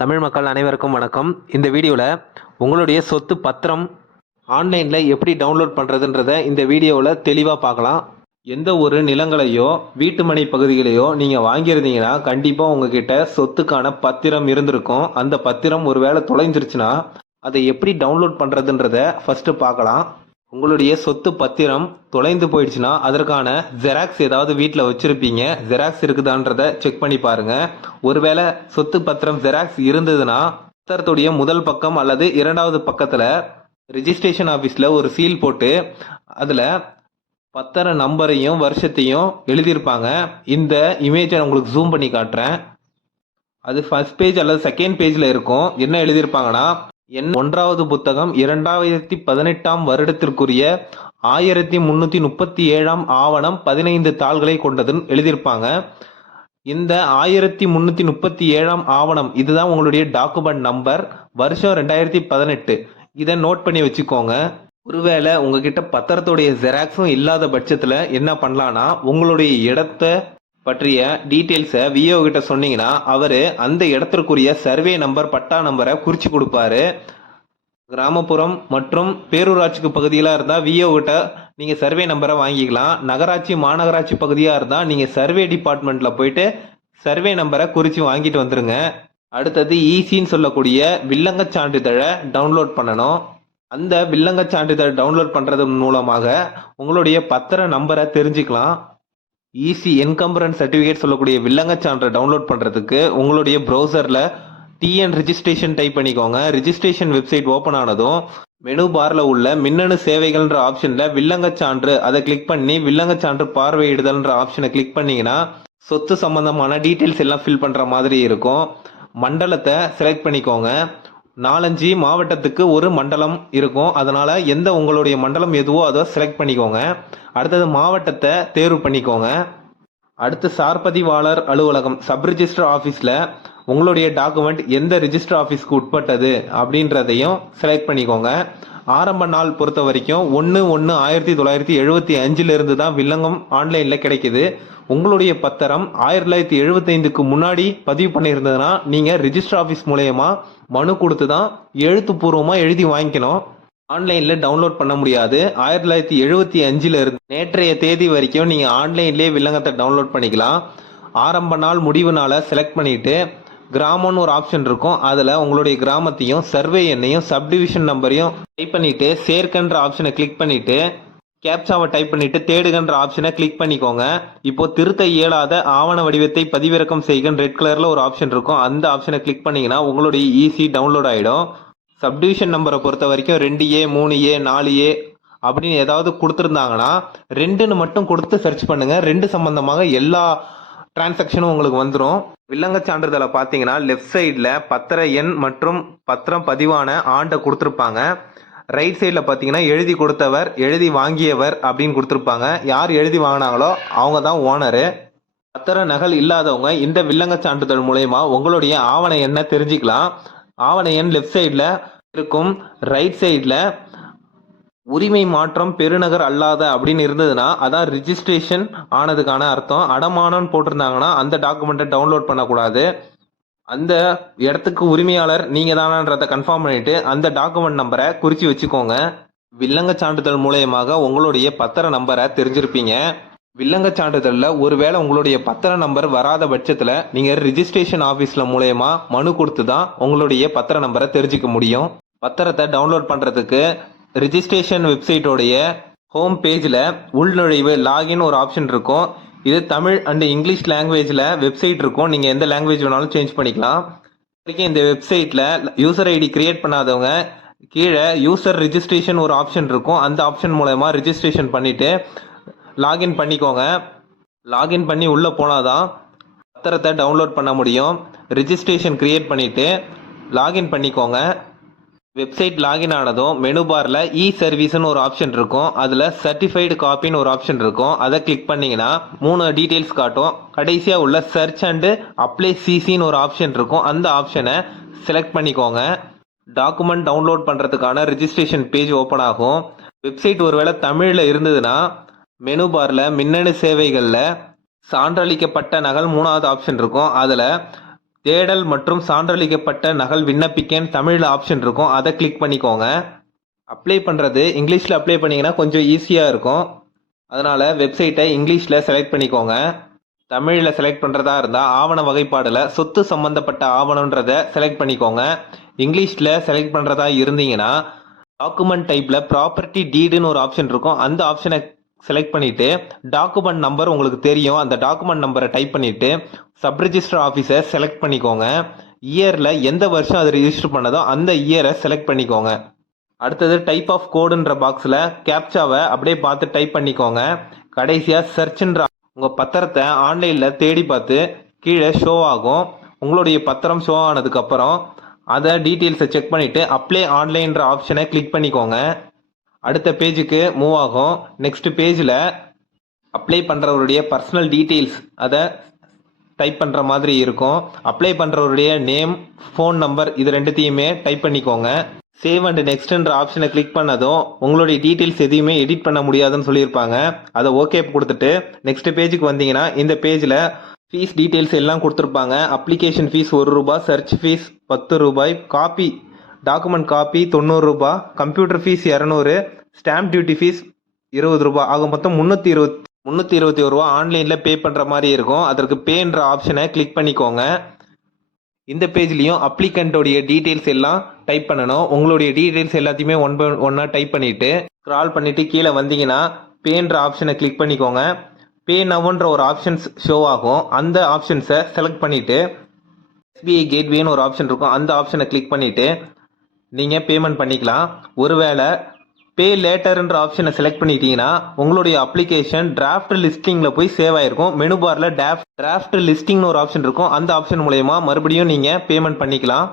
தமிழ் மக்கள் அனைவருக்கும் வணக்கம். இந்த வீடியோவில் உங்களுடைய சொத்து பத்திரம் ஆன்லைனில் எப்படி டவுன்லோட் பண்ணுறதுன்றத இந்த வீடியோவில் தெளிவாக பார்க்கலாம். எந்த ஒரு நிலங்களையோ வீட்டுமனை பகுதிகளையோ நீங்கள் வாங்கியிருந்தீங்கன்னா கண்டிப்பாக உங்ககிட்ட சொத்துக்கான பத்திரம் இருந்திருக்கும். அந்த பத்திரம் ஒரு வேளை தொலைஞ்சிருச்சுன்னா அதை எப்படி டவுன்லோட் பண்ணுறதுன்றத ஃபஸ்ட்டு பார்க்கலாம். உங்களுடைய சொத்து பத்திரம் தொலைந்து போயிடுச்சுன்னா அதற்கான ஜெராக்ஸ் ஏதாவது வீட்டில் வச்சுருப்பீங்க. ஜெராக்ஸ் இருக்குதான்றத செக் பண்ணி பாருங்கள் ஒருவேளை சொத்து பத்திரம் ஜெராக்ஸ் இருந்ததுன்னா பத்திரத்துடைய முதல் பக்கம் அல்லது இரண்டாவது பக்கத்தில் ரிஜிஸ்ட்ரேஷன் ஆஃபீஸில் ஒரு சீல் போட்டு அதில் பத்திர நம்பரையும் வருஷத்தையும் எழுதியிருப்பாங்க. இந்த இமேஜை உங்களுக்கு ஜூம் பண்ணி காட்டுறேன். அது ஃபர்ஸ்ட் பேஜ் அல்லது செகண்ட் பேஜில் இருக்கும். என்ன எழுதியிருப்பாங்கன்னா என் ஒன்றாவது புத்தகம் இரண்டாயிரத்தி பதினெட்டாம் வருடத்திற்குரிய ஆயிரத்தி முன்னூத்தி முப்பத்தி ஏழாம் ஆவணம் பதினைந்து தாள்களை கொண்டதுன்னு எழுதியிருப்பாங்க. இந்த ஆயிரத்தி முன்னூத்தி முப்பத்தி ஏழாம் ஆவணம் இதுதான் உங்களுடைய டாக்குமெண்ட் நம்பர் வருஷம் ரெண்டாயிரத்தி பதினெட்டு. இதை நோட் பண்ணி வச்சுக்கோங்க. ஒருவேளை உங்ககிட்ட பத்திரத்துடைய ஜெராக்ஸும் இல்லாத பட்சத்தில் என்ன பண்ணலான்னா உங்களுடைய இடத்த பற்றிய டீட்டெயில்ஸை விஓ கிட்ட சொன்னீங்கன்னா அவர் அந்த இடத்திற்குரிய சர்வே நம்பர் பட்டா நம்பரை குறிச்சு கொடுப்பாரு. கிராமப்புறம் மற்றும் பேரூராட்சிக்கு பகுதியெலாம் இருந்தால் விஓ கிட்ட நீங்கள் சர்வே நம்பரை வாங்கிக்கலாம். நகராட்சி மாநகராட்சி பகுதியாக இருந்தால் நீங்கள் சர்வே டிபார்ட்மெண்ட்டில் போயிட்டு சர்வே நம்பரை குறித்து வாங்கிட்டு வந்துடுங்க அடுத்தது ஈசின்னு சொல்லக்கூடிய வில்லங்க சான்றிதழை டவுன்லோட் பண்ணணும். அந்த வில்லங்க சான்றிதழ் டவுன்லோட் பண்ணுறது மூலமாக உங்களுடைய பத்திர நம்பரை தெரிஞ்சுக்கலாம். ஈஸி என்கம்பரன்ஸ் சர்டிஃபிகேட் சொல்லக்கூடிய வில்லங்க சான்றை டவுன்லோட் பண்ணுறதுக்கு உங்களுடைய ப்ரௌசரில் டிஎன் ரிஜிஸ்ட்ரேஷன் டைப் பண்ணிக்கோங்க. ரிஜிஸ்ட்ரேஷன் வெப்சைட் ஓப்பன் ஆனதும் மெனு பாரில் உள்ள மின்னணு சேவைகள்ன்ற ஆப்ஷனில் வில்லங்க சான்று அதை கிளிக் பண்ணி வில்லங்க சான்று பார்வையிடுதல்ன்ற ஆப்ஷனை கிளிக் பண்ணீங்கன்னா சொத்து சம்பந்தமான டீட்டெயில்ஸ் எல்லாம் ஃபில் பண்ணுற மாதிரி இருக்கும். மண்டலத்தை செலக்ட் பண்ணிக்கோங்க. நாலஞ்சு மாவட்டத்துக்கு ஒரு மண்டலம் இருக்கும். அதனால் எந்த உங்களுடைய மண்டலம் எதுவோ அதை செலக்ட் பண்ணிக்கோங்க. அடுத்தது மாவட்டத்தை தேர்வு பண்ணிக்கோங்க. அடுத்து சார்பதிவாளர் அலுவலகம் சப் ரிஜிஸ்டர் ஆஃபீஸில் உங்களுடைய டாக்குமெண்ட் எந்த ரிஜிஸ்டர் ஆஃபீஸ்க்கு உட்பட்டது அப்படின்றதையும் செலக்ட் பண்ணிக்கோங்க. ஆரம்ப நாள் பொறுத்த வரைக்கும் ஒன்று ஒன்று ஆயிரத்தி தொள்ளாயிரத்தி எழுபத்தி அஞ்சிலிருந்து தான் வில்லங்கம் ஆன்லைனில் கிடைக்குது. உங்களுடைய பத்திரம் ஆயிரத்தி தொள்ளாயிரத்தி எழுபத்தைந்துக்கு முன்னாடி பதிவு பண்ணியிருந்ததுன்னா நீங்கள் ரிஜிஸ்டர் ஆஃபீஸ் மூலயமா மனு கொடுத்து தான் எழுத்துப்பூர்வமாக எழுதி வாங்கிக்கணும். ஆன்லைனில் டவுன்லோட் பண்ண முடியாது. ஆயிரத்தி தொள்ளாயிரத்தி எழுபத்தி அஞ்சுல இருந்து நேற்றைய தேதி வரைக்கும் நீங்கள் ஆன்லைன்லேயே வில்லங்கத்தை டவுன்லோட் பண்ணிக்கலாம். ஆரம்ப நாள் முடிவு நாளை செலக்ட் பண்ணிவிட்டு கிராமம்னு ஒரு ஆப்ஷன் இருக்கும். அதில் உங்களுடைய கிராமத்தையும் சர்வே எண்ணையும் சப்டிவிஷன் நம்பரையும் டைப் பண்ணிவிட்டு சேர்க்கன்ற ஆப்ஷனை கிளிக் பண்ணிவிட்டு கேப்சாவை டைப் பண்ணிவிட்டு தேடுகன்ற ஆப்ஷனை கிளிக் பண்ணிக்கோங்க. இப்போ திருத்த இயலாத ஆவண வடிவத்தை பதிவிறக்கம் செய்கன்னு ரெட் கலரில் ஒரு ஆப்ஷன் இருக்கும். அந்த ஆப்ஷனை கிளிக் பண்ணீங்கன்னா உங்களுடைய ஈஸி டவுன்லோட் ஆகிடும் சப்டிவிஷன் நம்பரை பொறுத்த வரைக்கும் ரெண்டு ஏ மூணு ஏ நாலு ஏ அப்படின்னு ஏதாவது கொடுத்துருந்தாங்கன்னா ரெண்டுன்னு மட்டும் கொடுத்து சர்ச் பண்ணுங்கள் ரெண்டு சம்பந்தமாக எல்லா டிரான்சாக்ஷனும் உங்களுக்கு வந்துடும் வில்லங்க சான்றிதழை பார்த்தீங்கன்னா லெஃப்ட் சைடில் பத்திர எண் மற்றும் பத்திரம் பதிவான ஆண்டை கொடுத்துருப்பாங்க. ரைட் சைடில் பார்த்தீங்கன்னா எழுதி கொடுத்தவர் எழுதி வாங்கியவர் அப்படின்னு கொடுத்துருப்பாங்க. யார் எழுதி வாங்கினாங்களோ அவங்க தான் ஓனரு பத்திர நகல் இல்லாதவங்க இந்த வில்லங்க சான்றிதழ் மூலயமா உங்களுடைய ஆவணம் என்ன தெரிஞ்சுக்கலாம். ஆவண எண் லெஃப்ட் சைடில் இருக்கும் ரைட் சைடில் உரிமை மாற்றம் பெருநகர் அல்லாத அப்படின்னு இருந்ததுன்னா அதான் ரிஜிஸ்ட்ரேஷன் ஆனதுக்கான அர்த்தம். அடமானம்னு போட்டிருந்தாங்கன்னா அந்த டாக்குமெண்ட்டை டவுன்லோட் பண்ணக்கூடாது. அந்த இடத்துக்கு உரிமையாளர் நீங்கள் தானான்றதை கன்ஃபார்ம் பண்ணிவிட்டு அந்த டாக்குமெண்ட் நம்பரை குறித்து வச்சுக்கோங்க. வில்லங்க சான்றிதழ் மூலயமாக உங்களுடைய பத்திர நம்பரை தெரிஞ்சிருப்பீங்க. வில்லங்க சான்றிதழில் ஒருவேளை உங்களுடைய பத்திர நம்பர் வராத பட்சத்தில் நீங்கள் ரிஜிஸ்ட்ரேஷன் ஆஃபீஸில் மூலயமா மனு கொடுத்து தான் உங்களுடைய பத்திர நம்பரை தெரிஞ்சுக்க முடியும். பத்திரத்தை டவுன்லோட் பண்ணுறதுக்கு ரிஜிஸ்ட்ரேஷன் வெப்சைட்டோடைய ஹோம் பேஜில் உள்நுழைவு லாகின் ஒரு ஆப்ஷன் இருக்கும். இது தமிழ் அண்ட் இங்கிலீஷ் லாங்குவேஜில் வெப்சைட் இருக்கும். நீங்கள் எந்த லாங்குவேஜ் வேணாலும் சேஞ்ச் பண்ணிக்கலாம். வரைக்கும் இந்த வெப்சைட்டில் யூசர் ஐடி கிரியேட் பண்ணாதவங்க கீழே யூசர் ரிஜிஸ்ட்ரேஷன் ஒரு ஆப்ஷன் இருக்கும். அந்த ஆப்ஷன் மூலயமா ரிஜிஸ்ட்ரேஷன் பண்ணிவிட்டு லாகின் பண்ணிக்கோங்க. லாகின் பண்ணி உள்ளே போனால் தான் பத்திரத்தை டவுன்லோட் பண்ண முடியும். ரிஜிஸ்ட்ரேஷன் க்ரியேட் பண்ணிவிட்டு லாகின் பண்ணிக்கோங்க. வெப்சைட் லாகின் ஆனதும் மெனு பாரில் இ சர்வீஸ்னு ஒரு ஆப்ஷன் இருக்கும். அதில் சர்டிஃபைடு காப்பின்னு ஒரு ஆப்ஷன் இருக்கும். அதை கிளிக் பண்ணிங்கன்னா மூணு டீட்டெயில்ஸ் காட்டும். கடைசியாக உள்ள சர்ச் அண்டு அப்ளை சிசின்னு ஒரு ஆப்ஷன் இருக்கும். அந்த ஆப்ஷனை செலக்ட் பண்ணிக்கோங்க. டாக்குமெண்ட் டவுன்லோட் பண்ணுறதுக்கான ரிஜிஸ்ட்ரேஷன் பேஜ் ஓப்பன் ஆகும். வெப்சைட் ஒருவேளை தமிழில் இருந்ததுன்னா மெனு பாரில் மின்னணு சேவைகளில் சான்றளிக்கப்பட்ட நகல் மூணாவது ஆப்ஷன் இருக்கும். அதில் தேடல் மற்றும் சான்றளிக்கப்பட்ட நகல் விண்ணப்பிக்கன்னு தமிழில் ஆப்ஷன் இருக்கும். அதை கிளிக் பண்ணிக்கோங்க. அப்ளை பண்ணுறது இங்கிலீஷில் அப்ளை பண்ணிங்கன்னா கொஞ்சம் ஈஸியாக இருக்கும். அதனால் வெப்சைட்டை இங்கிலீஷில் செலக்ட் பண்ணிக்கோங்க. தமிழில் செலக்ட் பண்ணுறதா இருந்தால் ஆவண வகைப்பாடில் சொத்து சம்மந்தப்பட்ட ஆவணன்றதை செலக்ட் பண்ணிக்கோங்க. இங்கிலீஷில் செலக்ட் பண்ணுறதா இருந்தீங்கன்னா டாக்குமெண்ட் டைப்பில் ப்ராப்பர்ட்டி டீடுன்னு ஒரு ஆப்ஷன் இருக்கும். அந்த ஆப்ஷனை செலக்ட் பண்ணிவிட்டு டாக்குமெண்ட் நம்பர் உங்களுக்கு தெரியும். அந்த டாக்குமெண்ட் நம்பரை டைப் பண்ணிவிட்டு சப் ரிஜிஸ்டர் ஆஃபீஸை செலக்ட் பண்ணிக்கோங்க. இயரில் எந்த வருஷம் அது ரிஜிஸ்டர் பண்ணதோ அந்த இயரை செலக்ட் பண்ணிக்கோங்க. அடுத்தது டைப் ஆஃப் கோடுன்ற பாக்ஸில் கேப்சாவை அப்படியே பார்த்து டைப் பண்ணிக்கோங்க. கடைசியாக சர்ச்ன்ற உங்கள் பத்திரத்தை ஆன்லைனில் தேடி பார்த்து கீழே ஷோ ஆகும். உங்களுடைய பத்திரம் ஷோ ஆனதுக்கப்புறம் அதை டீட்டெயில்ஸை செக் பண்ணிவிட்டு அப்ளை ஆன்லைன்ற ஆப்ஷனை கிளிக் பண்ணிக்கோங்க. அடுத்த பேஜுக்கு மூவ் ஆகும். நெக்ஸ்ட் பேஜில் அப்ளை பண்ணுறவருடைய பர்சனல் டீட்டெயில்ஸ் அதை டைப் பண்ணுற மாதிரி இருக்கும். அப்ளை பண்ணுறவருடைய நேம் ஃபோன் நம்பர் இது ரெண்டுத்தையுமே டைப் பண்ணிக்கோங்க. சேவ் அண்ட் நெக்ஸ்ட்ன்ற ஆப்ஷனை கிளிக் பண்ணதும் உங்களுடைய டீட்டெயில்ஸ் எதையுமே எடிட் பண்ண முடியாதுன்னு சொல்லியிருப்பாங்க. அதை ஓகே கொடுத்துட்டு நெக்ஸ்ட் பேஜுக்கு வந்தீங்கன்னா இந்த பேஜில் ஃபீஸ் டீட்டெயில்ஸ் எல்லாம் கொடுத்துருப்பாங்க. அப்ளிகேஷன் ஃபீஸ் ஒரு ரூபாய் சர்ச் ஃபீஸ் பத்து ரூபாய் காப்பி டாக்குமெண்ட் காப்பி தொண்ணூறுரூபா கம்ப்யூட்டர் ஃபீஸ் இரநூறு ஸ்டாம்ப் டியூட்டி ஃபீஸ் இருபது ரூபாய் ஆக மொத்தம் முந்நூற்றி இருபத்தி முந்நூற்றி இருபத்தி ஒரு ரூபா ஆன்லைனில் பே பண்ணுற மாதிரி இருக்கும். அதற்கு பேன்ற ஆப்ஷனை கிளிக் பண்ணிக்கோங்க. இந்த பேஜ்லேயும் அப்ளிகண்ட்டோடைய டீட்டெயில்ஸ் எல்லாம் டைப் பண்ணணும். உங்களுடைய டீட்டெயில்ஸ் எல்லாத்தையுமே ஒன் பை ஒன்னாக டைப் பண்ணிவிட்டு ஸ்க்ரால் பண்ணிவிட்டு கீழே வந்தீங்கன்னா பேன்ற ஆப்ஷனை கிளிக் பண்ணிக்கோங்க. பே நவ்ன்ற ஒரு ஆப்ஷன்ஸ் ஷோ ஆகும். அந்த ஆப்ஷன்ஸை செலக்ட் பண்ணிவிட்டு எஸ்பிஐ கேட்வேன்னு ஒரு ஆப்ஷன் இருக்கும். அந்த ஆப்ஷனை கிளிக் பண்ணிவிட்டு நீங்கள் பேமெண்ட் பண்ணிக்கலாம். ஒருவேளை பே லேட்டர்ன்ற ஆப்ஷனை செலக்ட் பண்ணிட்டீங்கன்னா உங்களுடைய அப்ளிகேஷன் டிராஃப்ட் லிஸ்டிங்கில் போய் சேவ் ஆயிருக்கும். மெனு பாரில் டேஃப் டிராஃப்ட் லிஸ்டிங்னு ஒரு ஆப்ஷன் இருக்கும். அந்த ஆப்ஷன் மூலயமா மறுபடியும் நீங்கள் பேமெண்ட் பண்ணிக்கலாம்.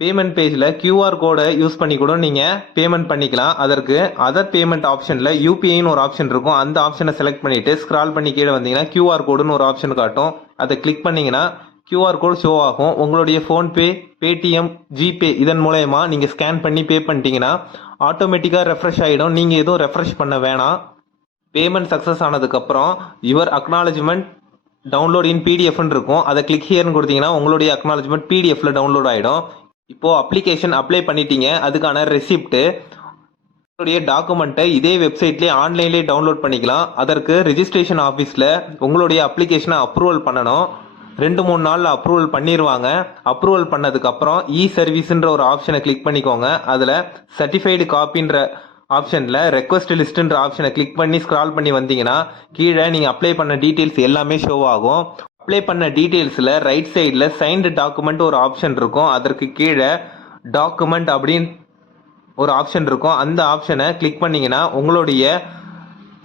பேமெண்ட் பேஜில் கியூஆர் கோடை யூஸ் பண்ணி கூட நீங்கள் பேமெண்ட் பண்ணிக்கலாம். அதற்கு அதர் பேமெண்ட் ஆப்ஷனில் யூபிஐன்னு ஒரு ஆப்ஷன் இருக்கும். அந்த ஆப்ஷனை செலக்ட் பண்ணிவிட்டு ஸ்க்ரால் பண்ணி கீழே வந்தீங்கன்னா கியூஆர் கோடுன்னு ஒரு ஆப்ஷன் காட்டும். அதை கிளிக் பண்ணிங்கன்னா கியூஆர் கோட் ஷோ ஆகும். உங்களுடைய ஃபோன்பே பேடிஎம் ஜிபே இதன் மூலயமா நீங்கள் ஸ்கேன் பண்ணி பே பண்ணிட்டீங்கன்னா ஆட்டோமேட்டிக்காக ரெஃப்ரெஷ் ஆகிடும் நீங்கள் எதுவும் ரெஃப்ரெஷ் பண்ண வேணாம். பேமெண்ட் சக்ஸஸ் ஆனதுக்கப்புறம் யுவர் அக்னாலஜ்மெண்ட் டவுன்லோட் இன் பிடிஎஃப்னு இருக்கும். அதை கிளிக் ஹியர்னு கொடுத்தீங்கன்னா உங்களுடைய அக்னாலஜ்மெண்ட் பிடிஎஃப்ல டவுன்லோட் ஆகிடும் இப்போது அப்ளிகேஷன் அப்ளை பண்ணிட்டீங்க. அதுக்கான ரெசிப்ட்டு உங்களுடைய டாக்குமெண்ட்டை இதே வெப்சைட்லேயே ஆன்லைன்லேயே டவுன்லோட் பண்ணிக்கலாம். அதற்கு ரிஜிஸ்ட்ரேஷன் ஆஃபீஸில் உங்களுடைய அப்ளிகேஷனை அப்ரூவல் பண்ணணும். ரெண்டு மூணு நாளில் அப்ரூவல் பண்ணிடுவாங்க அப்ரூவல் பண்ணதுக்கப்புறம் இ சர்வீஸ்ன்ற ஒரு ஆப்ஷனை கிளிக் பண்ணிக்கோங்க. அதில் சர்டிஃபைடு காப்பின்ற ஆப்ஷனில் ரெக்வஸ்ட் லிஸ்ட்டுன்ற ஆப்ஷனை கிளிக் பண்ணி ஸ்க்ரால் பண்ணி வந்தீங்கன்னா கீழே நீங்கள் அப்ளை பண்ண டீட்டெயில்ஸ் எல்லாமே ஷோ ஆகும். அப்ளை பண்ண டீட்டெயில்ஸில் ரைட் சைடில் சைன்டு டாக்குமெண்ட் ஒரு ஆப்ஷன் இருக்கும். அதற்கு கீழே டாக்குமெண்ட் அப்படின்னு ஒரு ஆப்ஷன் இருக்கும். அந்த ஆப்ஷனை கிளிக் பண்ணிங்கன்னா உங்களுடைய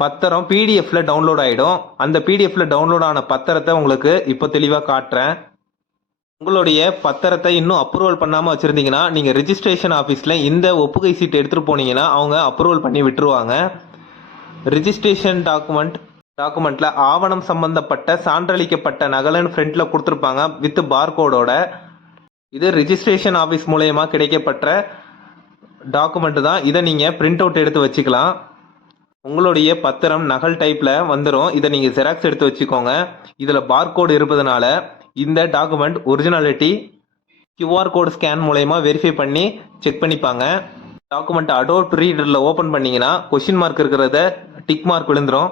பத்திரம் பிடிஎஃப்ல டவுன்லோட் ஆகிடும் அந்த பிடிஎஃப்ல டவுன்லோட் ஆன பத்திரத்தை உங்களுக்கு இப்போ தெளிவாக காட்டுறேன். உங்களுடைய பத்திரத்தை இன்னும் அப்ரூவல் பண்ணாமல் வச்சுருந்தீங்கன்னா நீங்கள் ரிஜிஸ்ட்ரேஷன் ஆஃபீஸில் இந்த ஒப்புகை சீட் எடுத்துகிட்டு போனீங்கன்னா அவங்க அப்ரூவல் பண்ணி விட்டுருவாங்க. ரிஜிஸ்ட்ரேஷன் டாக்குமெண்ட் டாக்குமெண்ட்டில் ஆவணம் சம்பந்தப்பட்ட சான்றளிக்கப்பட்ட நகலன்னு ஃப்ரண்ட்டில் கொடுத்துருப்பாங்க வித் பார்கோடோட இது ரிஜிஸ்ட்ரேஷன் ஆஃபீஸ் மூலயமா கிடைக்கப்பட்ட டாக்குமெண்ட்டு தான். இதை நீங்கள் பிரிண்ட் அவுட் எடுத்து வச்சுக்கலாம். உங்களுடைய பத்திரம் நகல் டைப்பில் வந்துடும் இதை நீங்கள் ஜெராக்ஸ் எடுத்து வச்சுக்கோங்க. இதில் பார்கோடு இருப்பதனால இந்த document originality QR code scan மூலயமா வெரிஃபை பண்ணி செக் பண்ணிப்பாங்க. டாக்குமெண்ட் அடோட் ரீடரில் ஓப்பன் பண்ணீங்கன்னா கொஷின் மார்க் இருக்கிறத டிக் மார்க் விழுந்துரும்.